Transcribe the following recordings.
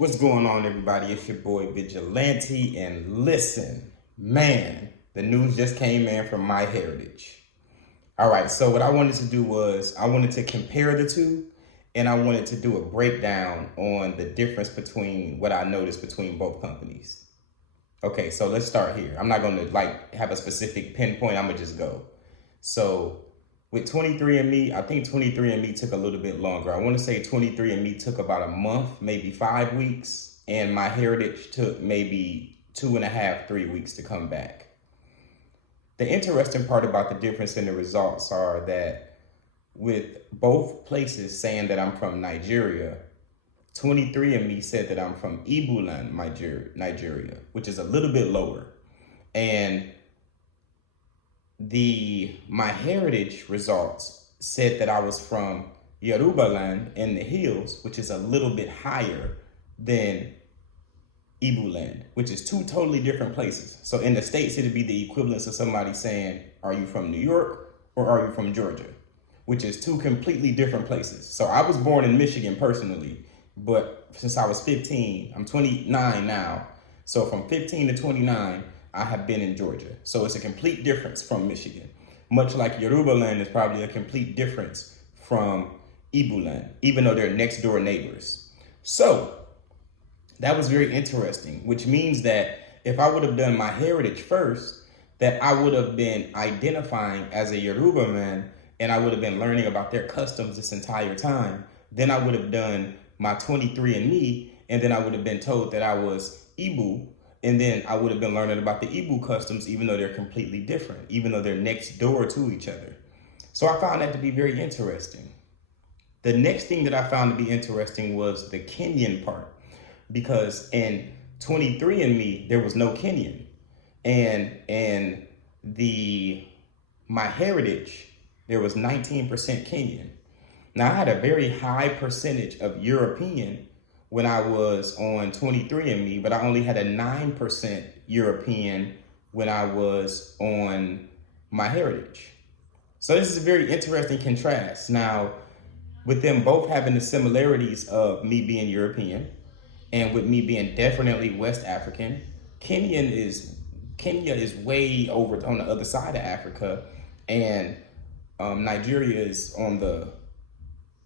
What's going on, everybody? It's your boy Vigilante, and listen, man, the news just came in from MyHeritage. All right, so what I wanted to do was I wanted to compare the two, and I wanted to do a breakdown on the difference between what I noticed between both companies. Okay, so let's start here. I'm not gonna have a specific pinpoint. I'm gonna just go. So with 23andMe, I think 23andMe took a little bit longer. I want to say 23andMe took about a month, maybe 5 weeks, and MyHeritage took maybe 2.5, 3 weeks to come back. The interesting part about the difference in the results are that with both places saying that I'm from Nigeria, 23andMe said that I'm from Ibuland, Nigeria, which is a little bit lower. And the MyHeritage results said that I was from Yorubaland in the hills, which is a little bit higher than Ibuland, which is two totally different places. So in the States, it'd be the equivalence of somebody saying, are you from New York or are you from Georgia? Which is two completely different places. So I was born in Michigan personally, but since I was 15, I'm 29 now. So from 15 to 29, I have been in Georgia. So it's a complete difference from Michigan. Much like Yorubaland is probably a complete difference from Ibuland, even though they're next door neighbors. So that was very interesting, which means that if I would have done MyHeritage first, that I would have been identifying as a Yoruba man and I would have been learning about their customs this entire time. Then I would have done my 23andMe, and then I would have been told that I was Igbo, and then I would have been learning about the Igbo customs, even though they're completely different, even though they're next door to each other. So I found that to be very interesting. The next thing that I found to be interesting was the Kenyan part, because in 23andMe, there was no Kenyan. And in the MyHeritage, there was 19% Kenyan. Now, I had a very high percentage of European when I was on 23andMe, but I only had a 9% European when I was on MyHeritage. So this is a very interesting contrast. Now, with them both having the similarities of me being European and with me being definitely West African, Kenya is way over on the other side of Africa, and Nigeria is on the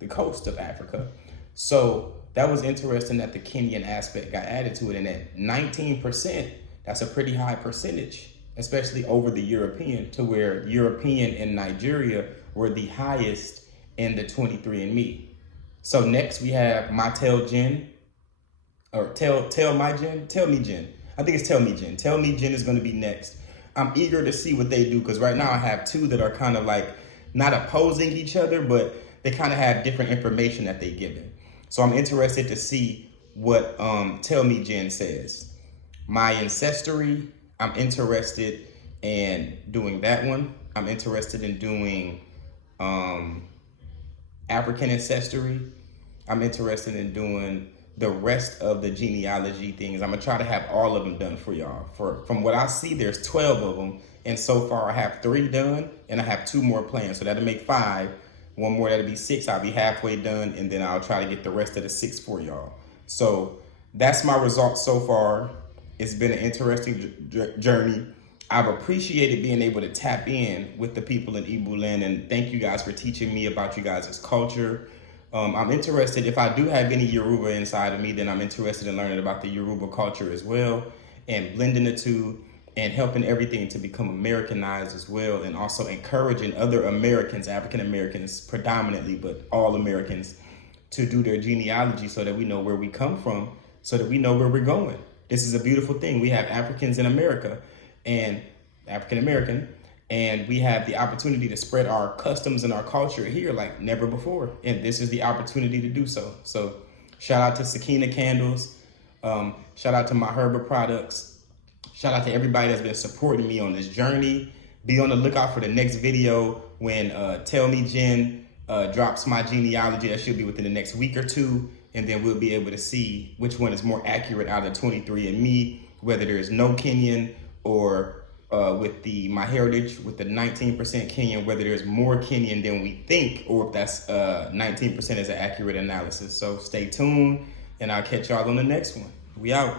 coast of Africa. So that was interesting that the Kenyan aspect got added to it, and at 19%, that's a pretty high percentage, especially over the European, to where European and Nigeria were the highest in the 23andMe. So next we have Tell Me Gen. I think it's Tell Me Gen. Tell Me Gen is going to be next. I'm eager to see what they do, because right now I have two that are kind of like not opposing each other, but they kind of have different information that they give it. So I'm interested to see what Tell Me Gen says. My Ancestry, I'm interested in doing that one. I'm interested in doing African Ancestry. I'm interested in doing the rest of the genealogy things. I'm gonna try to have all of them done for y'all. From what I see, there's 12 of them, and so far I have 3 done, and I have 2 more planned, so that'll make 5. One more, that'll be 6. I'll be halfway done, and then I'll try to get the rest of the 6 for y'all. So that's my results so far. It's been an interesting journey. I've appreciated being able to tap in with the people in Ibuland, and thank you guys for teaching me about you guys' culture. I'm interested, if I do have any Yoruba inside of me, then I'm interested in learning about the Yoruba culture as well, and blending the two, and helping everything to become Americanized as well, and also encouraging other Americans, African Americans predominantly, but all Americans, to do their genealogy so that we know where we come from, so that we know where we're going. This is a beautiful thing. We have Africans in America, and African American, and we have the opportunity to spread our customs and our culture here like never before, and this is the opportunity to do so. So shout out to Sakina Candles, shout out to my Herba products. Shout out to everybody that's been supporting me on this journey. Be on the lookout for the next video when Tell Me Gen drops my genealogy. That should be within the next week or 2. And then we'll be able to see which one is more accurate out of 23andMe, whether there's no Kenyan, or with the MyHeritage with the 19% Kenyan, whether there's more Kenyan than we think, or if that's 19% is an accurate analysis. So stay tuned. And And I'll catch y'all on the next one. We out.